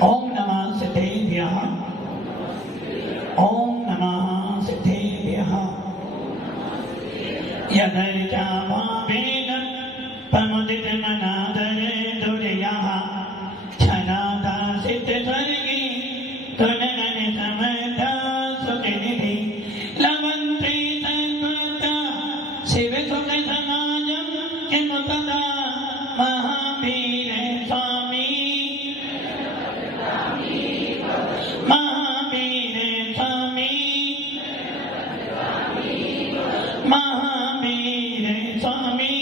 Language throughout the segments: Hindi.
ओम नमः सिद्धेभ्यः। ओम नमः सिद्धेभ्यः। यदर्चावावेन प्रमुदितमनादरे दुर्यः छनादा सिद्धस्वर्गी तुनगन समर्था सुखनिधि लवन्ते सर्वथा शिव सुख समाजं किमु तदा महावीर स्वामी महावीर स्वामी महावीर स्वामी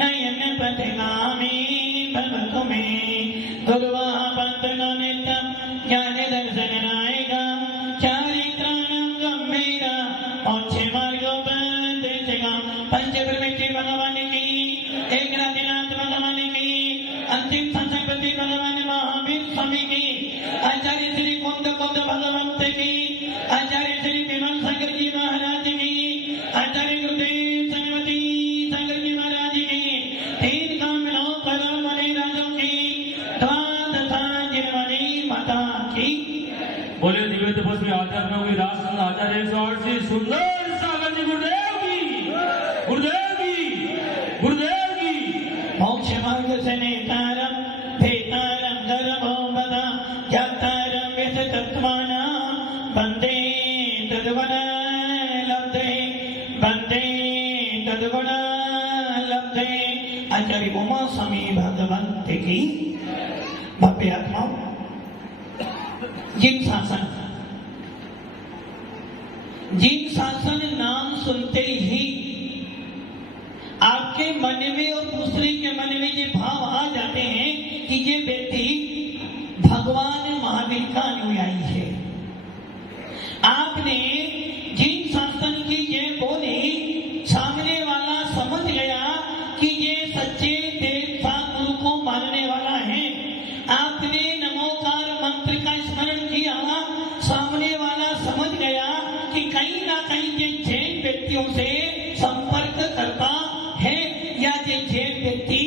नयन पथगामी भवतु मे गुरुवाह बंधनो नित्यं ज्ञान दर्शन नायका चारित्राणां गंभीरा मोक्ष मार्गोपदेशका पंच प्रवृत्ति भगवान की एकनाथनाथ भगवान की अंतिम संसर्गति भगवान महावीर स्वामी की आचार्य श्री कुंद भगवंत की आचार्य श्री विमल सागर जी महाराज की आचार्य गुरुदेव सरस्वती सागर जी महाराज की तीन कामनाओं करोड़ मणि राजों की द्वादशांजलि माता की बोले दिव्य तपस्वी आचार्य में राष्ट्र आचार्य और श्री सुंदर सागर जी गुरुदेव की मोक्ष मार्ग से नेतारम भेतारम गर्भोपदा जातारम व्यस तत्वाना बंदे तद्गुण लब्धे आचार्य उमा स्वामी भगवंत की भव्य आत्माओं जिन शासन नाम सुनते ही आपके मन में और दूसरे के मन में ये भाव आ जाते हैं कि ये व्यक्ति भगवान महावीर का अनुयायी है। आपने जिन शासन की ये बोली सामने वाला समझ गया कि ये सच्चे देवता गुरु को मानने वाला है। आपने नमोकार मंत्र का स्मरण किया, सामने वाला समझ गया कि कहीं ना कहीं ये जैन व्यक्तियों से संपर्क करता है या ये जैन व्यक्ति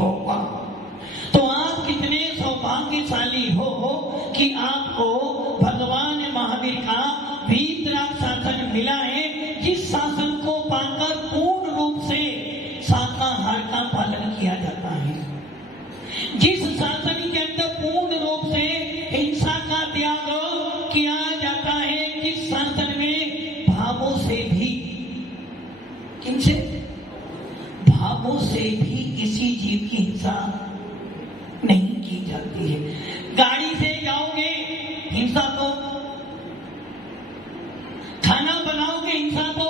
होगा। तो आप कितने सौभाग्यशाली हो कि आपको भगवान महावीर का वीतराग शासन मिला है, जिस शासन को पाकर पूर्ण रूप से शाकाहार का पालन किया जाता है, जिस शासन के अंदर पूर्ण रूप से हिंसा का त्याग किया जाता है, जिस शासन में भावों से भी किनसे भावों से भी किसी जीव की हिंसा नहीं की जाती है। गाड़ी से जाओगे हिंसा को, खाना बनाओगे हिंसा को,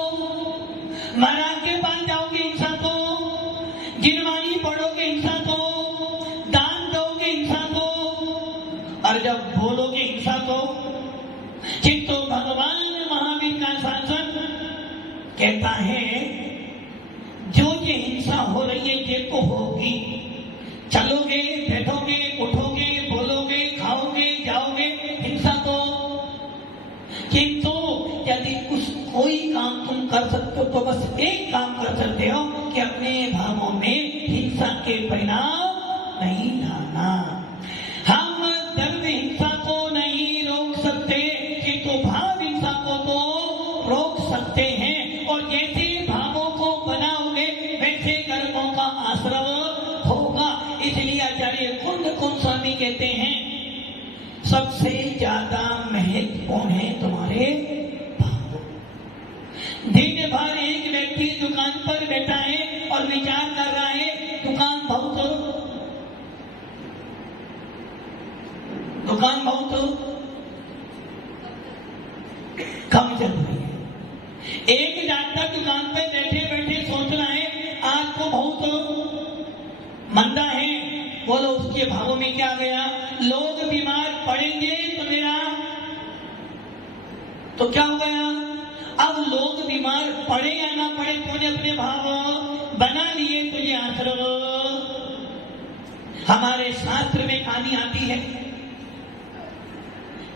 महाराज के पास जाओगे हिंसा को, गिरवानी पढ़ोगे हिंसा को, दान दोगे हिंसा को, और जब बोलोगे हिंसा को, किंतु भगवान महावीर का शासन कहता है जो ये हिंसा हो रही है ये को होगी। चलोगे, बैठोगे, उठोगे, बोलोगे, खाओगे, जाओगे हिंसा को, किंतु यदि कोई काम तुम कर सकते हो तो बस एक काम कर सकते हो कि अपने भावों में हिंसा के परिणाम नहीं लाना। हम दर्द हिंसा को नहीं रोक सकते, किंतु भाव हिंसा को तो रोक सकते हैं। और जैसे भावों को बनाओगे वैसे कर्मों का आश्रय होगा। इसलिए आचार्य कुंद स्वामी कहते हैं सबसे ज्यादा महत्वपूर्ण है तुम्हारे भाव। दिन भर एक व्यक्ति दुकान पर बैठा है और विचार कर रहा है दुकान बहुत कम चल रही है। एक डॉक्टर दुकान पे बैठे बैठे सोच रहा है आज तो बहुत मंदा है। बोलो उसके भावों में क्या गया? लोग बीमार पड़ेंगे तो क्या हो गया? अब लोग बीमार पड़े या ना पड़े तूने अपने भाव बना लिए तो ये आश्रय। हमारे शास्त्र में कहानी आती है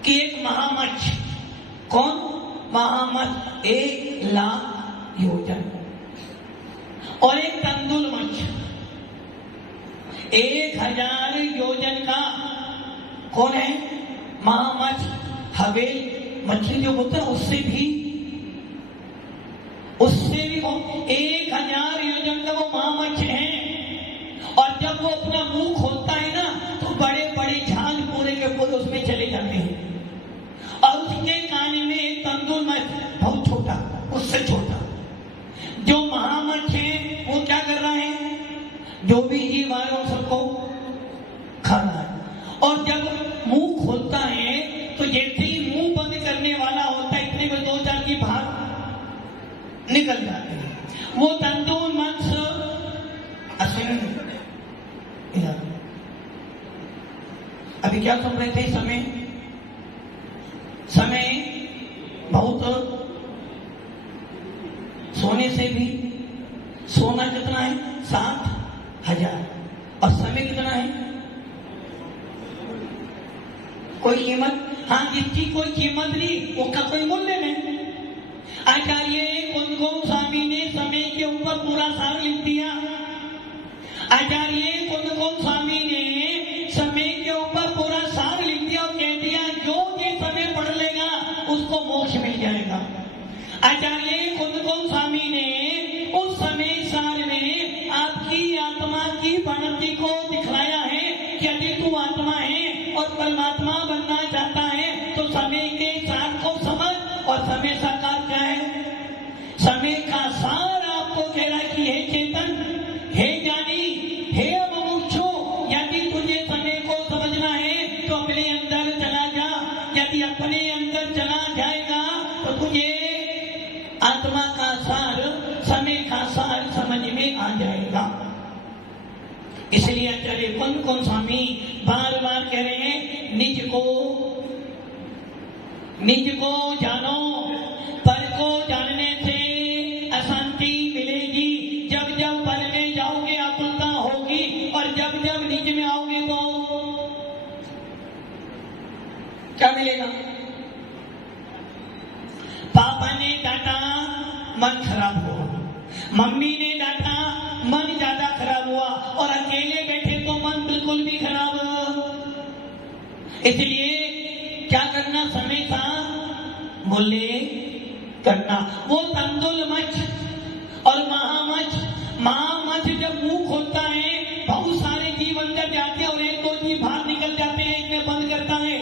कि एक महामच्छ, कौन महामच्छ 1,00,000 योजन, और एक तंदुल मच्छ 1000 योजन का कौन है? महामच्छ, हवेल मछली जो बोलते हैं उससे भी वो 1000 योजन का वो महामच्छ है। और जब वो अपना मुंह खोलता है ना तो बड़े बड़े झाग पूरे के पूरे उसमें चले जाते हैं। और उसके कान में एक तंदुल मच्छ बहुत छोटा, उससे छोटा जो महामच्छ है वो क्या कर रहा है? जो भी जीव आए उन सबको खाना है। और जब मुंह खोलता है तो जैसे ही मुंह बंद करने वाला होता है इतने में 2-4 की भाग निकल जाते हैं। वो तंदूर मत्स्य अभी क्या सुन रहे थे? समय बहुत सोने से भी सोना कितना है? 7,000। और समय कितना है? कोई कीमत? हाँ, जिसकी कोई कीमत नहीं उसका कोई मूल्य नहीं। आचार्य कुंदगोम स्वामी ने समय के ऊपर पूरा सार लिख दिया। आचार्य कुंदगोम स्वामी ने समय के ऊपर पूरा सार लिख दिया और कह दिया जो ये समय पढ़ लेगा उसको मोक्ष मिल जाएगा। आचार्य कुंदगोम स्वामी ने उस समय सार में आपकी आत्मा की बनती को दिखलाया है कि यदि तू आत्मा है और परमात्मा बनना चाहता है तो समय के सार को समझ। और समय साकार क्या है? समय का सार आपको कह रहा है कि हे चेतन, हे ज्ञानी, हे मुमुक्षु, यदि तुझे समय को समझना है तो अपने अंदर चला जा। यदि अपने अंदर चला जाएगा तो तुझे आत्मा का सार, समय का सार समझ में आ जाएगा। इसलिए आचार्य कुंदगोम स्वामी बार बार कह रहे हैं निज को जानो, पर को जानने से अशांति मिलेगी। जब जब पर में जाओगे आकुलता होगी और जब जब निज में आओगे तो क्या मिलेगा? पापा ने डांटा, मन खराब हुआ। मम्मी ने डांटा, मन ज्यादा खराब हुआ। और अकेले बैठे तो मन बिल्कुल भी खराब हुआ। इसलिए क्या करना? समय का मूल्य करना। वो तंदुल मच्छ और महामच्छ जब मुंह खोलता है बहुत सारे जीव अंदर जाते हैं और 1-2 जीव बाहर निकल जाते हैं, एक में बंद करता है।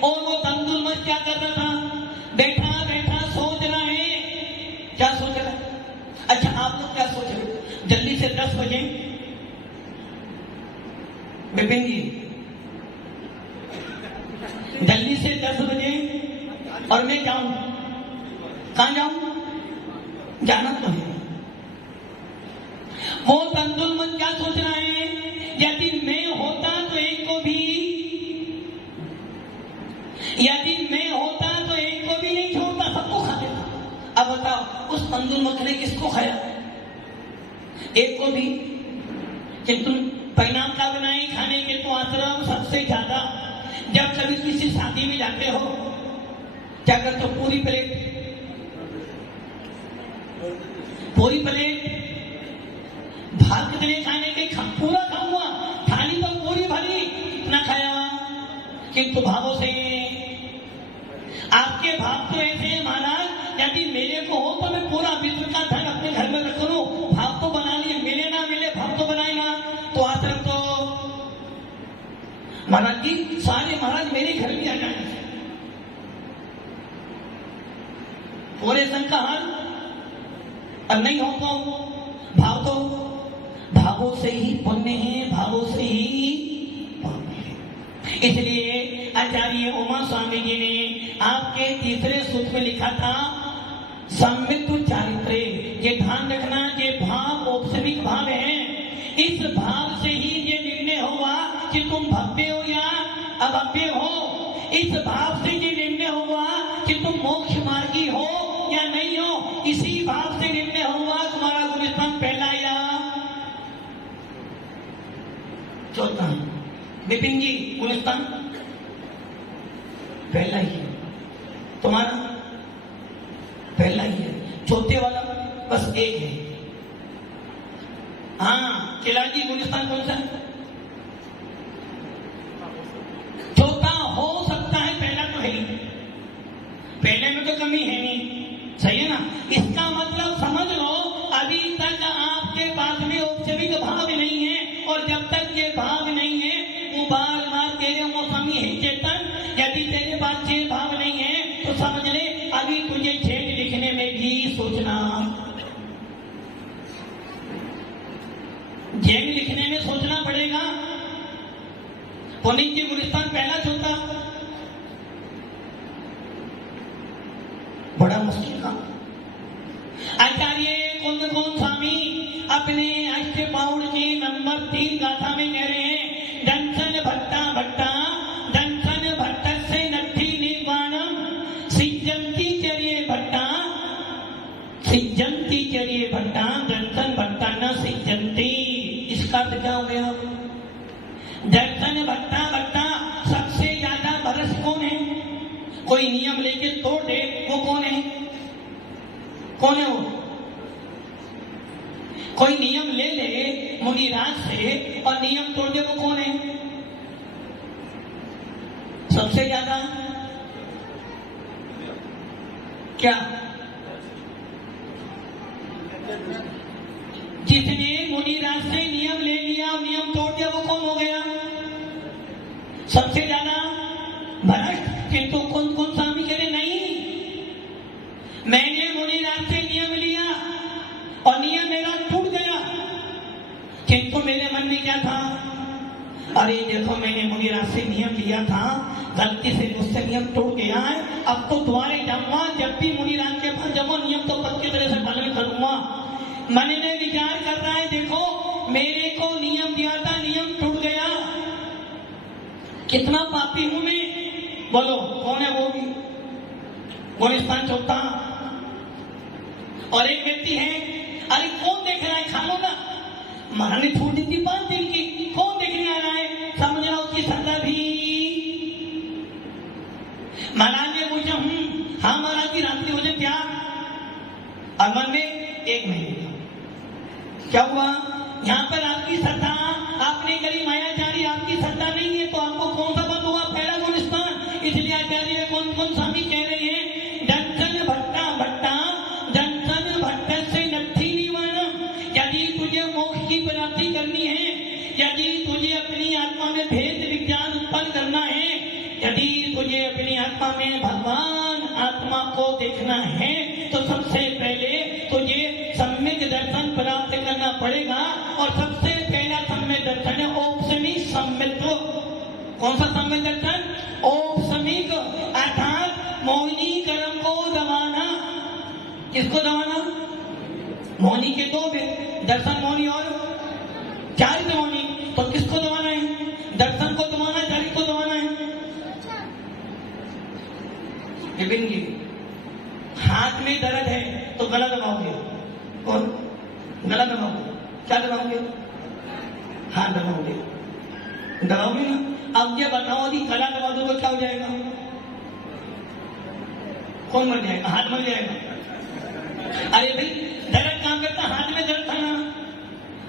और वो तंदुल मच्छ क्या कर रहा था? बैठा बैठा सोच रहा है। क्या सोच रहा है? अच्छा, आप लोग क्या सोच रहे हो? जल्दी से 10 बजे विपिन जी, जल्दी से 10 बजे और मैं जाऊं। कहां जाऊं? जाना तो है। वो तंदुल मन क्या सोच रहा है? यदि मैं होता तो एक को भी नहीं छोड़ता, सबको खा लेता। अब बताओ उस तंदुल मत ने किसको खाया? एक को भी। किंतु परिणाम का बनाए खाने के तो आश्रम सबसे ज्यादा। जब कभी किसी शादी में जाते हो क्या करते हो? पूरी प्लेट भाग कितने खाने के? पूरा खाऊंगा, थाली तो पूरी भरी, इतना खाया। किंतु भावों से आपके भाव तो ऐसे हैं महाराज, यदि मेरे को हो तो मैं पूरा विश्व का धन अपने घर में रख लूं। भाव तो बना लिए, मिले ना मिले भाव तो बनाए ना। तो आश्रम तो महाराज जी सारे महाराज मेरे घर में आ जाएंगे। पूरे संघ का हाल अब नहीं हो तो भावों से ही पुण्य है, भावों से ही पाप है। इसलिए आचार्य उमा स्वामी जी ने आपके तीसरे सूत्र में लिखा था सम्मित चारित्र्य। ये ध्यान रखना, ये भाव औपचारिक भाव है। इस भाव से ही ये निर्णय हुआ कि तुम भव्य हो या अभव्य हो। इस भाव से ये निर्णय हुआ कि तुम मोक्ष मार्गी हो या नहीं हो। इसी भाव से निर्णय हुआ तुम्हारा गुणस्थान पहला या चौथा। विपिन जी गुणस्थान पहला ही है, तुम्हारा पहला ही है। चौथे वाला बस एक है। हाँ, खिलाड़ी गुणस्थान कौन सा? चौथा कमी है नहीं, सही है ना। इसका मतलब समझ लो अभी तक आपके पास में औपचारिक भाव नहीं है, और जब तक ये भाव नहीं है वो बार बार तेरे मौसमी है चेतन। यदि तेरे पास ये भाव नहीं है तो समझ ले अभी तुझे छेद लिखने में भी सोचना, जेल लिखने में सोचना पड़ेगा। पुनीत जी गुलिस्तान पहला चौथा, बड़ा मुश्किल काम। आचार्य कुंद गोन स्वामी अपने अष्टपाउड के नंबर 3 गाथा में कह रहे हैं, दंसन भट्टा भट्टा दंसन भट्टस्य नट्ठी निर्वाणम सिज्जन्ति चर्ये भट्टा सिज्जन्ति चर्ये भट्टा दंसन भट्टा न सिज्जन्ति। इसका अर्थ क्या हो गया? दंसन भट्टा भट्टा सबसे ज्यादा बरस कौन है? कोई नियम लेके तोड़ दे वो कौन है? कौन है वो? कोई नियम ले ले मुनिराज से और नियम तोड़ दे वो कौन है? सबसे ज्यादा क्या? जिसने मुनिराज से नियम ले लिया और नियम तोड़ दिया वो कौन हो गया? सबसे ज्यादा भ्रष्ट। किंतु कौन कौन स्वामी कह रहे नहीं, मैंने मुनिराज से नियम लिया और नियम मेरा टूट गया, किंतु मेरे मन में क्या था? अरे देखो मैंने मुनिराज से नियम लिया था, गलती से मुझसे नियम टूट गया है, अब तो तुम्हारे जाऊंगा, जब भी मुनिराज के पास जाऊंगा नियम तो पक्की तरह से पालन करूंगा। मन में विचार कर रहा है, देखो मेरे को नियम दिया था, नियम टूट गया, कितना पापी हूं मैं। बोलो कौन है वो भी? गुलिस्तान चौथा। और एक व्यक्ति है, अरे कौन देख रहा है, खा लो ना, महाराज ने छूट दी थी 5 दिन की, कौन देखने आ रहा है? समझ रहा उसकी श्रद्धा भी। महाराज ने पूछा हाँ महाराज की रात्रि भोजन त्याग, और मन में 1 महीने क्या हुआ? यहाँ पर आपकी श्रद्धा, आपने करी मायाचारी, आपकी श्रद्धा नहीं है तो आपको कौन सा बंद हुआ? पहला गुलिस्तान। इसलिए आचार्य कौन कौन स्वामी कह रहे हैं, दंसन भट्टा भट्टा दंसन भट्ट से नट्ठी निवारणम। यदि तुझे मोक्ष की प्राप्ति करनी है, यदि तुझे अपनी आत्मा में भेद विज्ञान उत्पन्न करना है, यदि तुझे अपनी आत्मा में भगवान आत्मा को देखना है, तो सबसे पहले तुझे सम्यक दर्शन प्राप्त करना पड़ेगा। और सबसे पहला सम्यक दर्शन है औपसमिक सम्यक। कौन सा सम्यक दर्शन? औपसमिक, अर्थात मोहिनी कर्म को दबाना। किसको दबाना? मोहिनी के 2 दर्शन मोहिनी और चारित्र मोहिनी। तो किसको दबाना है? दर्शन को दबाना, चारित्र को दबाना है। विपिन जी, हाथ में दर्द है तो गला दबाओगे, और गला दबाओगे, क्या दबाओगे? हाथ दबाओगे, दबाओगे ना। अब ये बताओ यदि गला दबा दो तो क्या हो जाएगा? कौन मर जाएगा? हाथ मर जाएगा। अरे भाई दर्द काम करता, हाथ में दर्द था ना,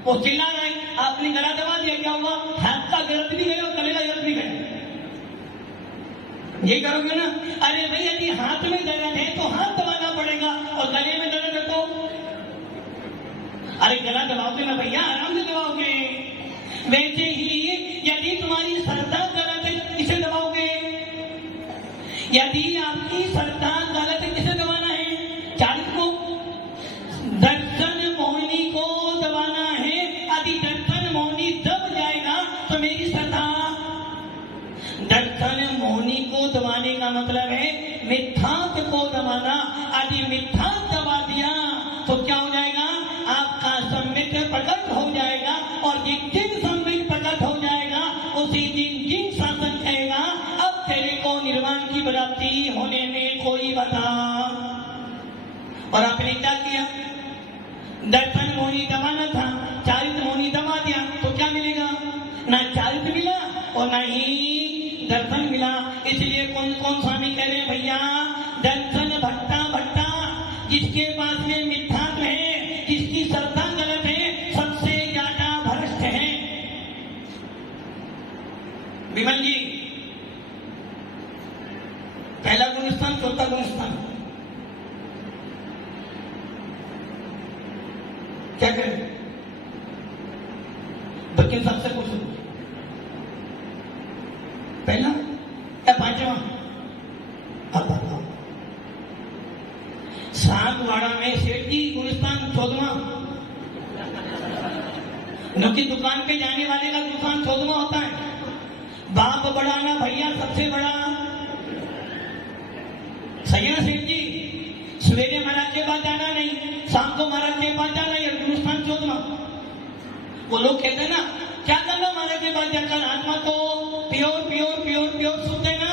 वो चिल्ला रहा है, आपने गला दबा दिया, क्या हुआ? हाथ का दर्द भी गया और गले का दर्द भी गया। ये करोगे ना। अरे भाई यदि हाथ में दर्द है तो हाथ दबाना पड़ेगा, और गले में दर्द है तो अरे गला दबाओगे ना भैया, आराम से दबाओगे। वैसे ही यदि तुम्हारी श्रद्धा गलत है किसे दबाओगे? यदि आपकी श्रद्धा गलत है किसे दबाना है? चारित्र को, दर्शन मोहिनी को दबाना है। यदि दर्शन मोहिनी दब जाएगा तो मेरी श्रद्धा। दर्शन मोहिनी को दबाने का मतलब है मिथ्यात्व को दबाना। यदि मिथ्यात्व दबा दिया तो क्या हो जाएगा? आपका सम्यक प्रकट हो जाएगा, और जिस दिन सम्यक प्रकट हो जाएगा उसी दिन जिन शासन कहेगा अब तेरे को निर्वाण की प्राप्ति होने में कोई बाधा। और आपने क्या किया? दर्शन मोहिनी दबाना था, चारित्र मोहिनी दबा दिया तो क्या मिलेगा? ना चारित्र मिला और ना ही दर्शन मिला। इसलिए कौन कौन स्वामी कह रहे हैं भैया, दर्शन भट्टा भट्टा, जिसके पास में मिथ्यात्व है, जिसकी श्रद्धा गलत है, सबसे ज्यादा भ्रष्ट है। विमल जी, पहला गुलिस्तान, चौथा गुलिस्तान, क्या करें? वकील साहब से पूछो, पहला या पांचवा? अब बताओ। सागवाड़ा में सेठ जी गुलिस्तान 14वां, की दुकान पे जाने वाले का दुकान 14वां होता है। बाप बड़ा ना भैया सबसे बड़ा। सही है सेठ जी? सवेरे महाराज के पास जाना नहीं, शाम को महाराज के पास जाना है, गुलिस्तान 14वां। वो लोग कहते हैं ना, क्या करना महाराज के पास जाकर? आत्मा को प्योर प्योर प्योर प्योर शुद्ध देना।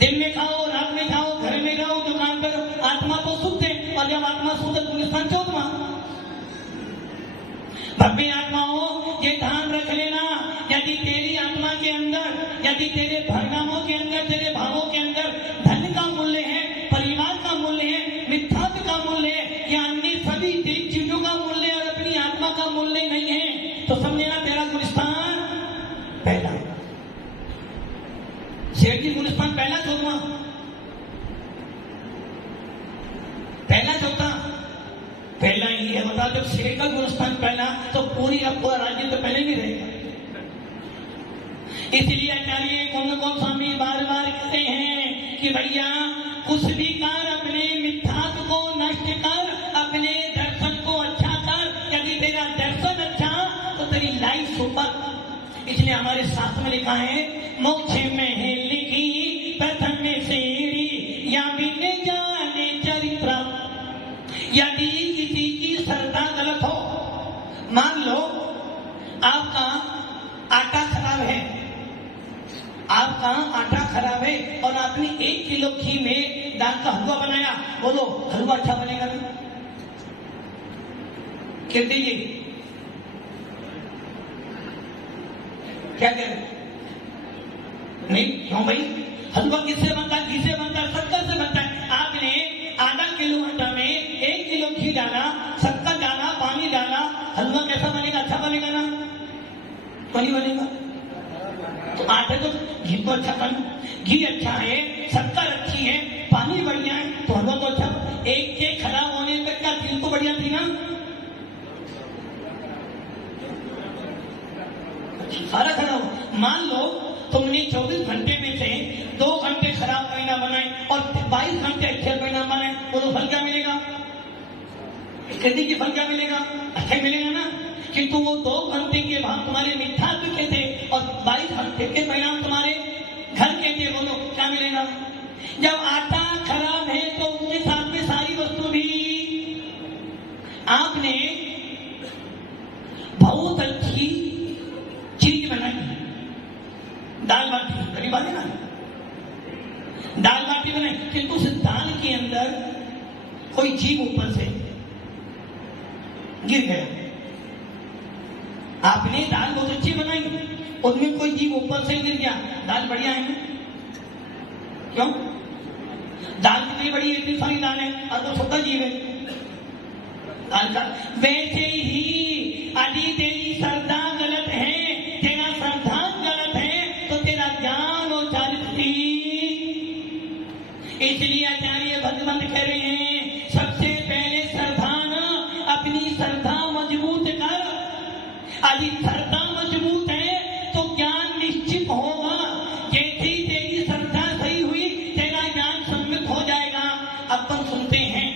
दिन में खाओ, रात में खाओ, घर में रहो, दुकान पर, आत्मा तो शुद्ध है। और जब आत्मा शुद्ध है, गुलिस्तान 14वां। भव्य आत्माओं, ये ध्यान रख लेना, यदि तेरी आत्मा के अंदर, यदि तेरे परिणामों के अंदर, तेरे भावों के अंदर धन का मूल्य है, परिवार का मूल्य है, मिथ्यात्व का मूल्य है, या अन्य सभी चीजों का मूल्य और अपनी आत्मा का मूल्य नहीं है, तो समझना तेरा गुलिस्तान पहला। सेठ जी गुलिस्तान पहला 14वां, पहला 14, पहला ही है। बता, जब शेर का गुलिस्तान पहला तो पूरी पूरा राज्य तो पहले भी रहेगा। इसलिए आचार्य कौन स्वामी बार बार कहते हैं कि भैया कुछ भी कर, अपने मिथ्यात्व को नष्ट कर, अपने दर्शन को अच्छा कर। यदि तेरा दर्शन अच्छा तो तेरी लाइफ सुपर। इसलिए हमारे शास्त्र में लिखा है, मोक्ष में है लिखी प्रथम में सीढ़ी, या बिन जाने चरित्र। यदि किसी की श्रद्धा गलत हो, मान लो आपका आटा खराब है, आपका आटा खराब है और आपने 1 किलो घी में दाल का हलवा बनाया, बोलो हलवा अच्छा बनेगा ना? कहते जी क्या कह रहे? नहीं, क्यों भाई? हलवा किससे बनता है? घी से बनता है, शक्कर से बनता है। आपने आधा किलो आटा में 1 किलो घी डाला, शक्कर डाला, पानी डाला, हलवा कैसा बनेगा? अच्छा बनेगा ना? नहीं बनेगा। तो आटे तो घी तो अच्छा बना, घी अच्छा है, शक्कर अच्छी है, पानी बढ़िया है, तो हलवा तो अच्छा। एक के खराब होने पर क्या दिल तो बढ़िया थी ना? सारा खराब। मान लो तुमने 24 घंटे में से 2 घंटे खराब महीना बनाए और 22 घंटे अच्छे महीना बनाए, तो फल क्या मिलेगा? कहते कि फल क्या मिलेगा? अच्छा मिलेगा ना? किंतु वो 2 घंटे के बाद तुम्हारे मिथ्यात्व के थे और 22 घंटे के परिणाम तुम्हारे घर के थे, बोलो क्या मिलेगा? जब आटा खराब है तो उसके साथ में सारी वस्तु भी आपने बहुत अच्छी चीज बनाई, दाल बाटी, कभी बात है ना, दाल बाटी बनाई, किंतु उस दाल के अंदर कोई जीव ऊपर से गिर गया। आपने दाल बहुत अच्छी बनाई, उनमें कोई जीव ऊपर से गिर गया, दाल बढ़िया है ना? क्यों? दाल कितनी बड़ी है? इतनी सारी दाल है और वो छोटा जीव है दाल का। वैसे ही यदि तेरी श्रद्धा गलत है, तेरा श्रद्धा गलत है, तो तेरा ज्ञान और चारित्री। इसलिए आचार्य भगवंत कह रहे हैं, सबसे पहले श्रद्धा न, अपनी श्रद्धा मजबूत कर। यदि श्रद्धा मजबूत है तो ज्ञान निश्चित होगा। जैसे ही तेरी श्रद्धा सही हुई, तेरा ज्ञान सम्मित हो जाएगा। अपन सुनते हैं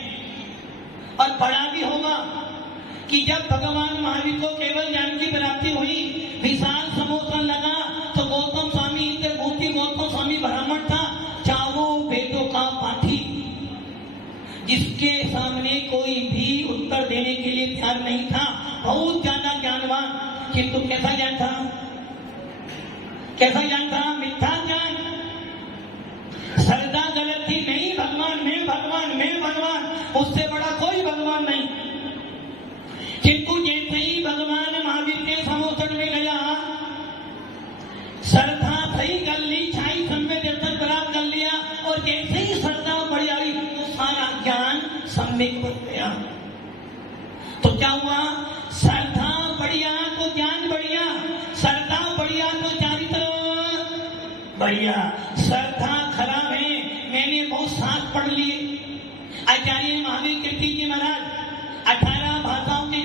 और पढ़ा भी होगा कि जब भगवान महावीर को केवल ज्ञान की प्राप्ति हुई, विशाल समोसा लगा, तो गौतम स्वामी इंद्रभूति गौतम स्वामी ब्राह्मण था, चारों वेदों का पाठी, जिसके सामने कोई भी उत्तर देने के लिए तैयार नहीं था, बहुत ज्यादा ज्ञानवान, किंतु कैसा ज्ञान था? कैसा ज्ञान था? मिथ्या ज्ञान। श्रद्धा गलत थी, नहीं भगवान में, भगवान में, भगवान, उससे बड़ा कोई भगवान नहीं। किंतु जैसे ही भगवान महावीर के समोसन में गया, श्रद्धा सही कर ली, छाई सम्य दर्शन प्राप्त कर लिया, और जैसे ही श्रद्धा बढ़ आई तो सारा ज्ञान सम्यक बन गया। तो क्या हुआ? श्रद्धा बढ़िया तो ज्ञान बढ़िया, श्रद्धा बढ़िया तो चारित्र बढ़िया। श्रद्धा खराब है, मैंने बहुत शास्त्र पढ़ लिए। आचार्य महावीर कीर्ति जी महाराज 18 भाषाओं के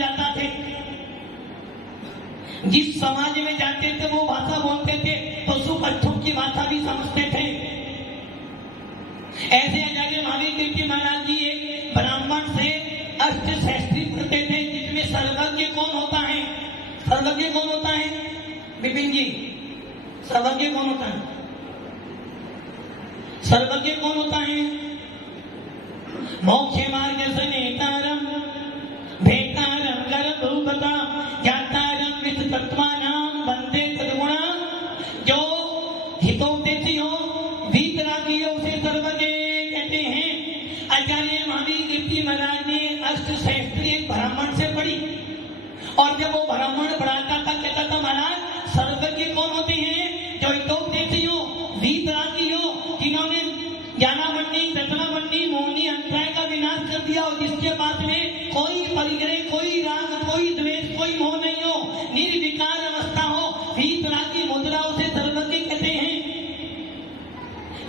जिस समाज में जाते थे वो भाषा बोलते थे तो सुख अच्छों की भाषा भी समझते थे। ऐसे आचार्य महावीर तीर्थ महाराज जी एक ब्राह्मण से अष्टशास्त्री पढ़ते थे, जिसमें सर्वज्ञ कौन होता है? सर्वज्ञ कौन होता है विपिन जी? सर्वज्ञ कौन होता है? सर्वज्ञ कौन होता है? मोक्ष मार्ग से नेतारम भेतारम गर्भूपता ज्ञातारम विद तत्वानाम वंदे तद्गुणा। जो हितोपदेशी हो, वीतरागी हो, उसे सर्वज्ञ कहते हैं। आचार्य महावीर तीर्थ महाराज ने अष्टशास्त्री एक ब्राह्मण से पढ़ी, और जब वो ब्राह्मण पढ़ाता था कहता था महाराज सर्वज्ञ कौन होते हैं? जो हितोपदेशी हो, वीतरागी हो, जिन्होंने ज्ञानामण्डि रत्नामण्डि मोहनी अंतराय का विनाश कर दिया, और जिसके पास में कोई परिग्रह, कोई राग, कोई द्वेष, कोई मोह नहीं हो, निर्विकार अवस्था हो, वीतरागी मुद्रा, उसे सर्वज्ञ कहते हैं।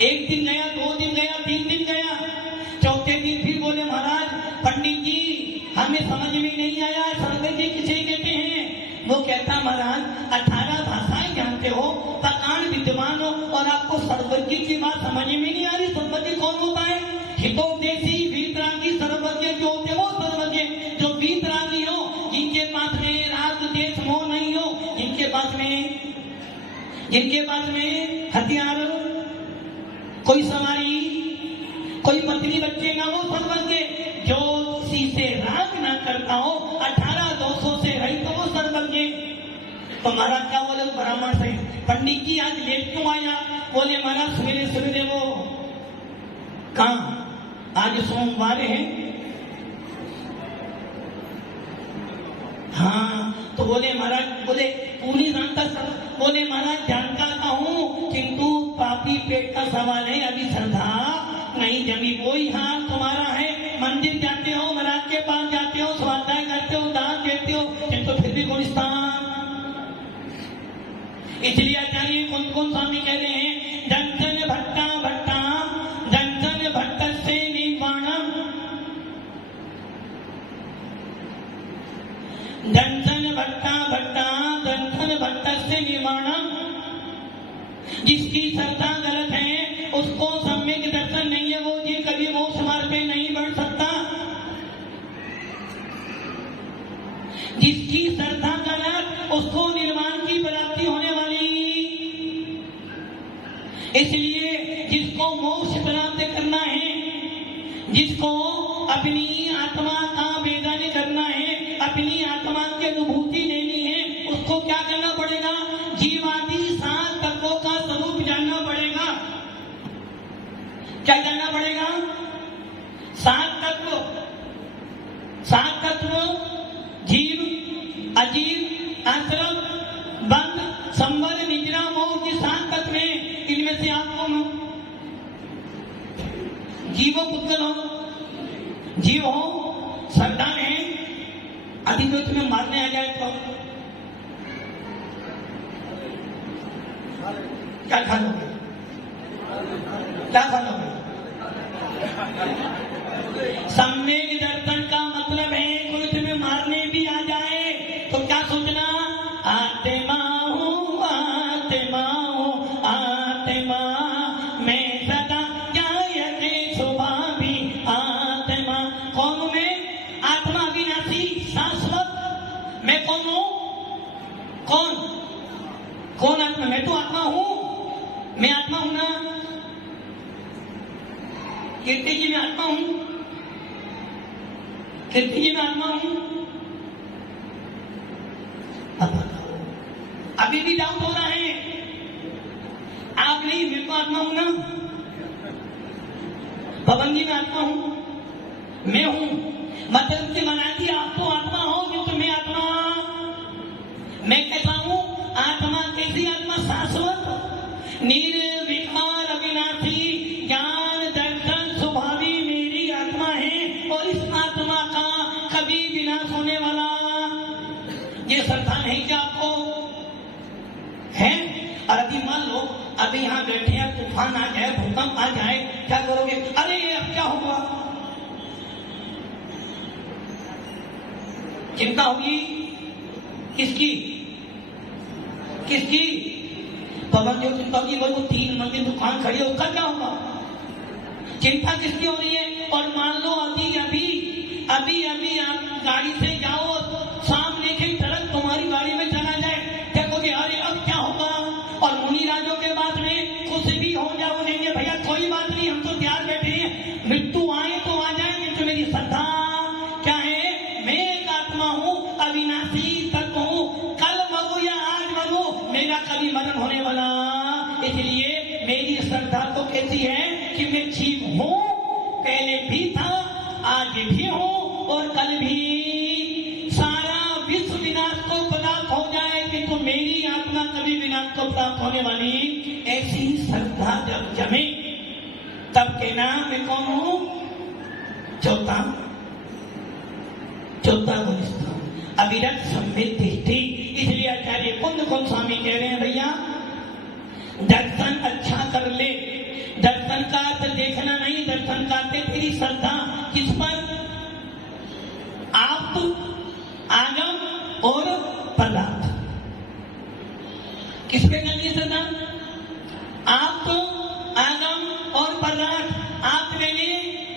एक दिन गया, 2 दिन गया, 3 दिन गया, चौथे दिन फिर बोले महाराज पंडित जी हमें समझ में नहीं आया सर्वज्ञ किसे कहते हैं? वो कहता महाराज 18 भाषाएं जानते हो, प्रकांड विद्वान हो, और आपको सर्वज्ञ की बात समझ में नहीं आ रही। सर्वज्ञ कौन होता है? हितोपदेशी वीतरागी सर्वज्ञ जो होते वो सर्वज्ञ। जो वीतरागी हो, जिनके पास में राग देश मोह नहीं हो, जिनके पास में हथियार, कोई सवारी, कोई पत्नी बच्चे ना हो, सर्वज्ञ। जो से राग ना करता हो, 18 दोषों से रहित, तो वो सर्वज्ञ। तो महाराज क्या बोले ब्राह्मण से, पंडित जी आज लेट क्यों आया? बोले महाराज सवेरे सवेरे वो कहाँ, आज सोमवार है। हाँ, तो बोले महाराज, बोले तू नहीं जानता सब? बोले महाराज जानता का हूँ, किंतु पापी पेट का सवाल है, अभी श्रद्धा नहीं जमी। वही हाथ तुम्हारा है, मंदिर जाते हो, महाराज के पास जाते हो, स्वाध्याय करते हो, दान देते हो, किंतु फिर भी गुणस्थान। इसलिए आचार्य कुंद स्वामी कहते हैं दंसन भट्टा भट्टा दंसन भट्ट से निर्वाणम, दंसन भट्टा भट्टा दंसन भट्ट से निर्वाणम। जिसकी श्रद्धा गलत है, उसको सम्यक दर्शन नहीं है, वो जी कभी मोक्ष मार्ग पे नहीं बढ़ सकता। जिसकी श्रद्धा गलत, उसको निर्वाण की प्राप्ति होने वाली। इसलिए जिसको मोक्ष प्राप्त करना है, जिसको अपनी आत्मा का वेदन करना है, अपनी आत्मा की अनुभूति लेनी है, उसको क्या करना पड़ेगा? जीवादि 7 तत्वों का स्वरूप जानना पड़ेगा। क्या जानना पड़ेगा? 7 तत्व। 7 तत्व जीव, अजीव, आश्रम, बंध, संबंध, निद्रा, मोह, के 7 तत्व हैं। इनमें से आप कौन हो? जीव हो, पुत्र हो, जीव हो, संतान है। अभी तो तुम्हें मारने आ जाए तो क्या खा लोगे? क्या खा लोगे? सम्यक दर्शन का मतलब है कोई तुम्हें मारने भी आ जाए तो क्या सोचना? आत्मा हूँ, आत्मा हूँ, आत्मा मैं सदा जायते स्वभावी आत्मा। कौन हूँ मैं? आत्मा अविनाशी शाश्वत। मैं कौन हूँ? कौन कौन आत्मा? मैं तो आत्मा हूँ। मैं आत्मा हूँ ना? कीर्ति जी मैं आत्मा हूँ। कीर्ति जी मैं आत्मा हूँ। अभी भी डाउट हो रहा है? आप नहीं, मैं तो आत्मा हूँ ना? पवन जी मैं आत्मा हूँ, मैं हूँ। मतलब से बना दी आप तो आत्मा हो, किंतु मैं आत्मा। मैं कैसा हूँ? आत्मा। कैसी आत्मा? शाश्वत, निर्विकार, अविनाशी, ज्ञान दर्शन स्वभावी मेरी आत्मा है। और इस आत्मा का कभी विनाश होने वाला ये श्रद्धा नहीं क्या आपको है? और अभी मान लो अभी यहाँ बैठे हैं, तूफान आ जाए, भूकंप आ जाए, क्या करोगे? अरे अब क्या होगा? चिंता होगी किसकी? किसकी? पवन जो चिंता की वो 3 मंजिल दुकान खड़ी है, उसका क्या होगा? चिंता किसकी हो रही है? और मान लो अभी आप गाड़ी से जाओ, सामने की ट्रक तुम्हारी गाड़ी में चला जाए, देखोगे अरे अब क्या होगा? और मुनि राजों के बाद में कुछ भी हो जाओ, नहीं भैया कोई बात नहीं, हम तो तैयार बैठे हैं, मृत्यु आए तो आ जाएंगे। तो मेरी श्रद्धा क्या है? मैं एक आत्मा हूँ, अविनाशी तत्व हूँ, कल मरो या आज मरो, मेरा कभी मरण होने वाला। इसलिए मेरी श्रद्धा तो कैसी है कि मैं जीव हूँ, पहले भी था, आज भी हूँ और कल भी। सारा विश्व विनाश को प्राप्त हो जाए किंतु मेरी आत्मा कभी विनाश को प्राप्त होने वाली। ऐसी श्रद्धा जब जमे तब कहना मैं कौन हूँ? चौथा गुणस्थ अविरत संबित दृष्टि। इसलिए आचार्य कुंद गोस्वामी कह रहे हैं भैया दर्शन अच्छा कर ले। दर्शन का अर्थ देखना नहीं, दर्शन का अर्थ तेरी श्रद्धा किस पर? आप, आगम और पदार्थ। किस पे करनी है श्रद्धा? आप, आगम और पदार्थ। आप मैंने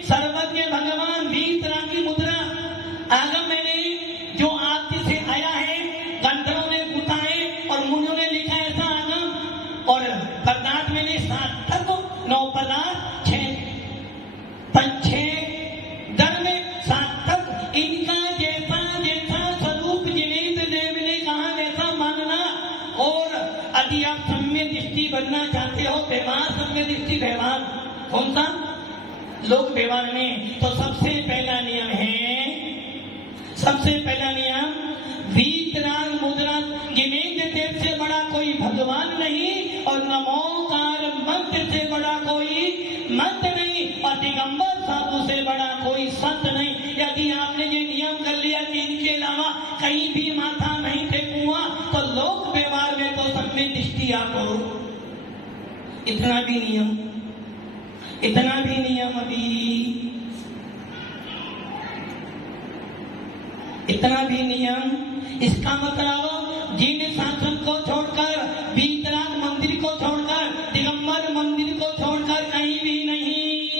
सर्वज्ञ भगवान 20 तरह की मुद्रा, आगम मैंने जो आपके से आया है, गंधर्वों ने गुताए और मुनियों ने लिखा ऐसा आगम, और पदार्थ मैंने 7 तत्व, 9 पदार्थ, 6 दर में 7 तत्व, इनका जैसा स्वरूप जिनेन्द्र देव ने कहा वैसा मानना। और यदि आप सम्य दृष्टि बनना चाहते हो, व्यवहार सम्य दृष्टि व्यवहार कौन सा? लोक व्यवहार में तो सबसे पहला नियम वीतराग मुद्रा, जिनेन्द्र देव से बड़ा कोई भगवान नहीं और नमोकार मंत्र से बड़ा कोई मंत्र नहीं और दिगंबर साधु से बड़ा कोई संत नहीं। यदि आपने ये नियम कर लिया कि इनके अलावा कहीं भी माथा नहीं टेकूंगा तो लोक व्यवहार में तो सम्य दृष्टि आप करो। इतना भी नियम इसका मतलब जिन शासन को छोड़कर, वीतराग मंदिर को छोड़कर, दिगंबर मंदिर को छोड़कर कहीं भी नहीं,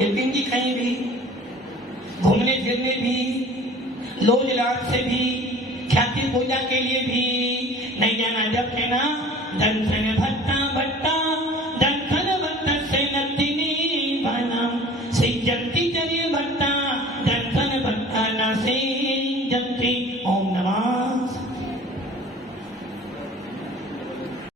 लेकिन जी कहीं भी घूमने फिरने भी, लोज लाड से भी, ख्याति पूजा के लिए भी नहीं जाना। जब कहना धन से